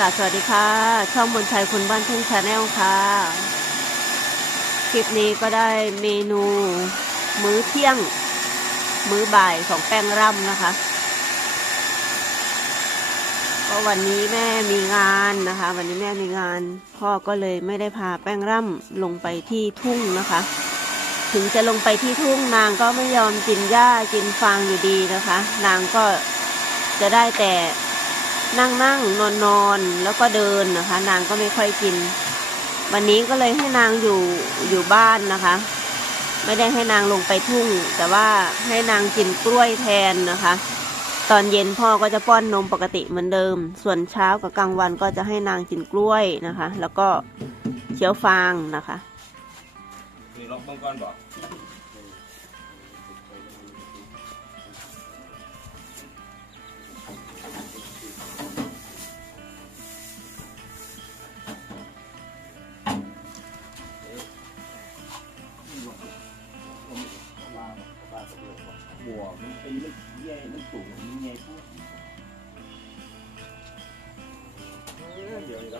กราบสวัสดีค่ะ ช่องบนชัยคนบ้านทุ่งชาแนลค่ะ คลิปนี้ก็ได้เมนู มื้อเที่ยง มื้อบ่ายของแป้งร่ำนะคะ ก็วันนี้แม่มีงานนะคะ วันนี้แม่มีงาน พ่อก็เลยไม่ได้พาแป้งร่ำลงไปที่ทุ่งนะคะ ถึงจะลงไปที่ทุ่งนางก็ไม่ยอมกินหญ้ากินฟางอยู่ดีนะคะ นางก็จะได้แต่ นั่งนั่งนอนนอนแล้วก็เดินนะคะ นางก็ไม่ค่อยกิน วันนี้ก็เลยให้นางอยู่อยู่บ้านนะคะ ไม่ได้ให้นางลงไปทุ่ง แต่ว่าให้นางกินกล้วยแทนนะคะ ตอนเย็นพ่อก็จะป้อนนมปกติเหมือนเดิม ส่วนเช้ากับกลางวันก็จะให้นางกินกล้วยนะคะ แล้วก็เคี้ยวฟางนะคะนี่ลองเบิ่งก่อนบอก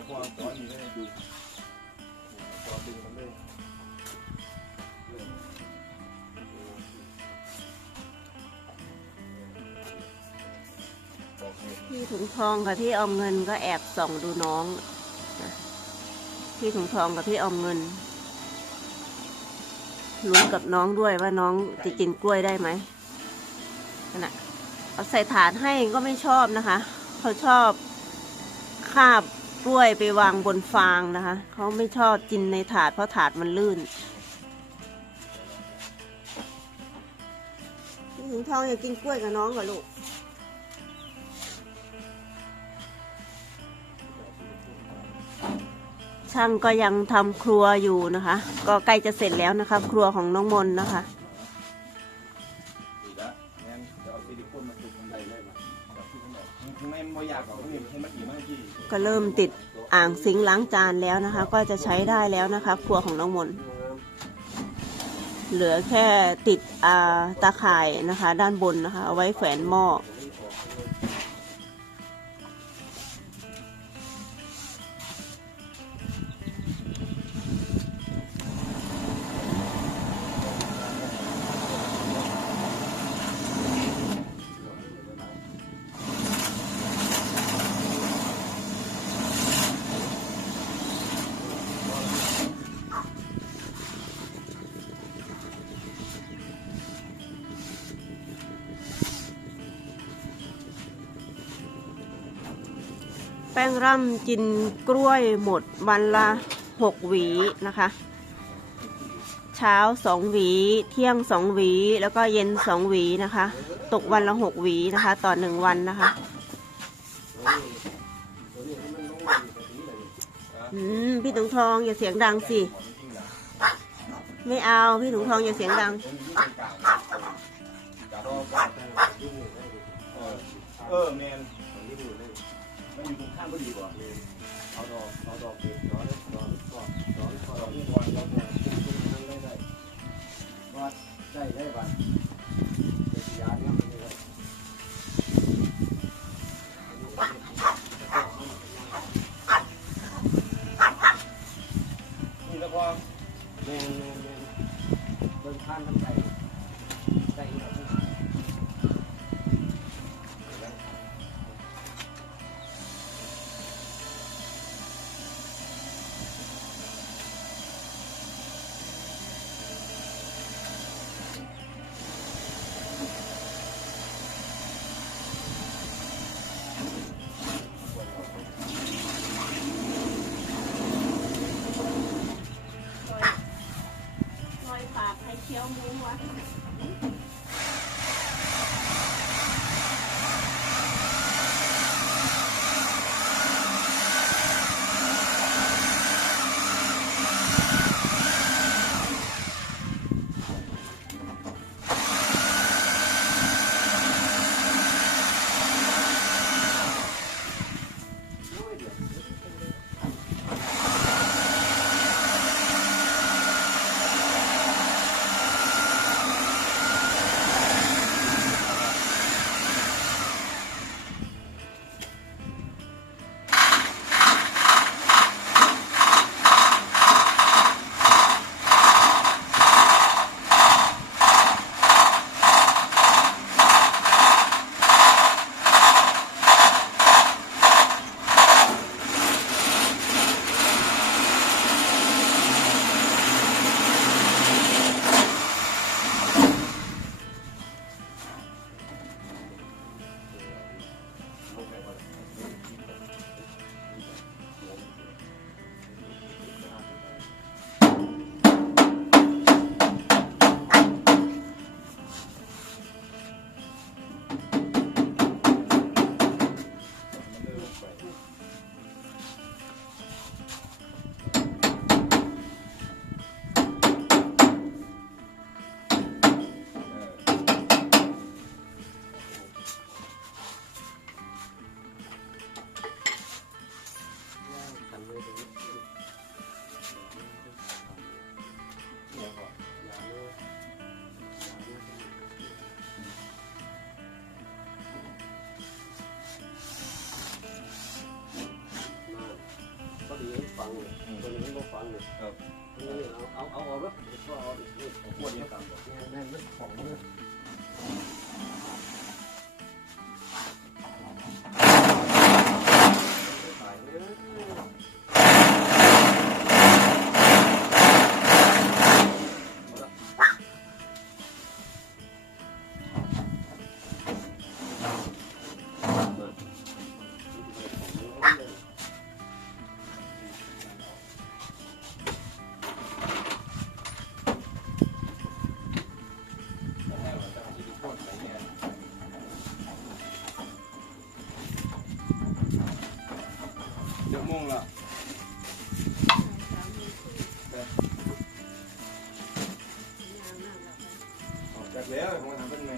พอตอนนี้เลยดูตอนดึงมันเลยพี่ถุงทองกับพี่ออมเงินก็แอบส่องดูน้องพี่ถุงทองกับพี่ออมเงินลุ้นกับน้องด้วยว่าน้องจะกินกล้วยได้ไหมนั่นน่ะเอาใส่ถาดให้ก็ไม่ชอบนะคะ เขาชอบคาบ กล้วยไปวางบนฟางนะคะ เขาไม่ชอบกินในถาดเพราะถาดมันลื่นพี่ถุงทองอยากกินกล้วยกับน้องเหรอลูก ช่างก็ยังทำครัวอยู่นะคะ ก็ใกล้จะเสร็จแล้วนะคะ ครัวของน้องมนนะคะ ซิลิโคนมาตุกมันได้เลยมาจับที่ข้างนอกข้างในมันบ่อยากหรอกนี่ให้มันกี่มันกี่ก็เริ่มติดอ่างซิงค์ล้างจานแล้วนะคะ ก็จะใช้ได้แล้วนะคะ ครัวของน้องมนเหลือแค่ติดอ่าตาข่ายนะคะ ด้านบนนะคะเอาไว้แขวนหม้อ แป้งร่ำกินกล้วยหมดวันละหกหวีนะคะ เช้าสองหวี เที่ยงสองหวี แล้วก็เย็นสองหวีนะคะ ตกวันละหกหวีนะคะ ต่อหนึ่งวันนะคะอืมพี่ถุงทองอย่าเสียงดังสิ ไม่เอาพี่ถุงทองอย่าเสียงดัง เออแมน มันอยู่ตรงข้างก็ดีกว่าเอาดอกเอาดอกเก็บดอกดอกดอกดอกดอกตอนนี่นี้ดวัอกนดอกนี่ได้ได้วัดได้ได้บัต ฟังเลยตัวนี้ก็ฟังเลยครับ เอาเอาเอาเอาแล้วก็เอาอีกนิดขวดเดียวกันแม่นมันของเลย โมงละออกจากแล้วผมทำเป็นไง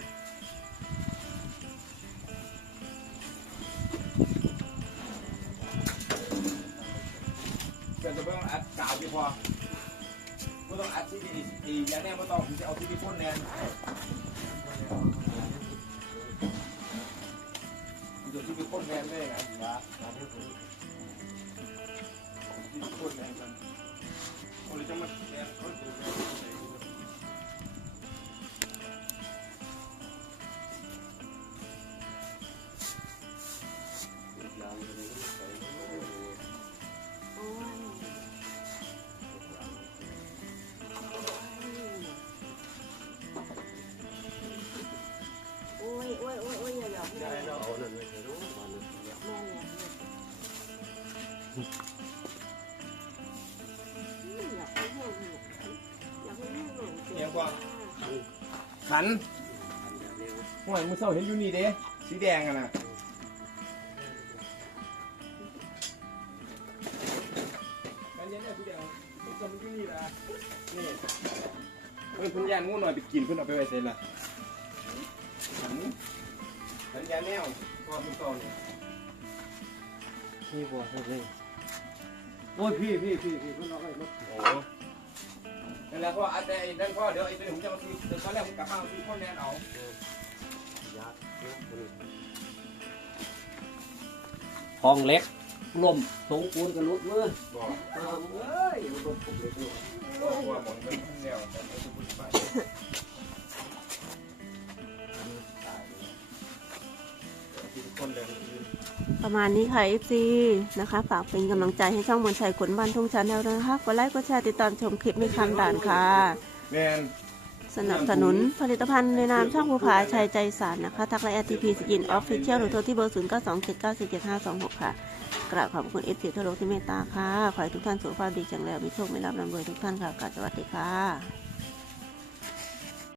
เกิดจะเพิ่งอัดกาวดีพอไม่ต้องอัดที่ดีดีอย่างนี้ไม่ต้องผมจะเอาที่ดีพ่นแนนเดี๋ยวที่ดีพ่นแนนได้ไงที่ดีพ่นแนนกันคนะ มาแนน ขันห่วยมือเศร้าเห็นอยู่นี่เด้สีแดงอะนะกันยันเนี่ยสีแดงมือเศร้ามันอยู่นี่ละนี่เฮ้ยคุณยานงูหน่อยไปกินเพิ่นเอาไปไว้เสร็จละขันขันยาแนวก่อนมือเศร้าเนี่ยพี่บัวเลยโอ้ยพี่พี่พี่พี่คุณเอาไว้รถโอ้ นั่นแหละพ่ออาจจะไอ้นั่นพ่อเดี๋ยวไอ้ตัวนี้ผมจะมาซื้อเดี๋ยวตอนแรกผมกลับมาซื้อพ่อแนนเอายาห้องเล็กลมสงปูนกันลุดมือบอกเอ้ยลมผมเลยด้วยว่าหมอนมันแนว ประมาณนี้ค่ะ FC นะคะ ฝากเป็นกำลังใจให้ช่องมนชัยขนบ้านทุ่งชาแนลด้วยนะคะกดไลค์กดแชร์ติดตามชมคลิปไม่คำด่านค่ะ แมนสนับสนุนผลิตภัณฑ์ในนามช่องภูผาชัยใจสารนะคะ ทักไลน์ RTP สกินออฟฟิเชียลหรือโทรที่เบอร์ 0 9 2 7 9 4 7 5 2 6 ค่ะ กราบขอบคุณ FC ทั่วโลกที่เมตตาค่ะ ขอให้ทุกท่านสุขภาพดีจังแล้วมีโชคมีลาภร่ำรวยทุกท่านค่ะกราบสวัสดีค่ะ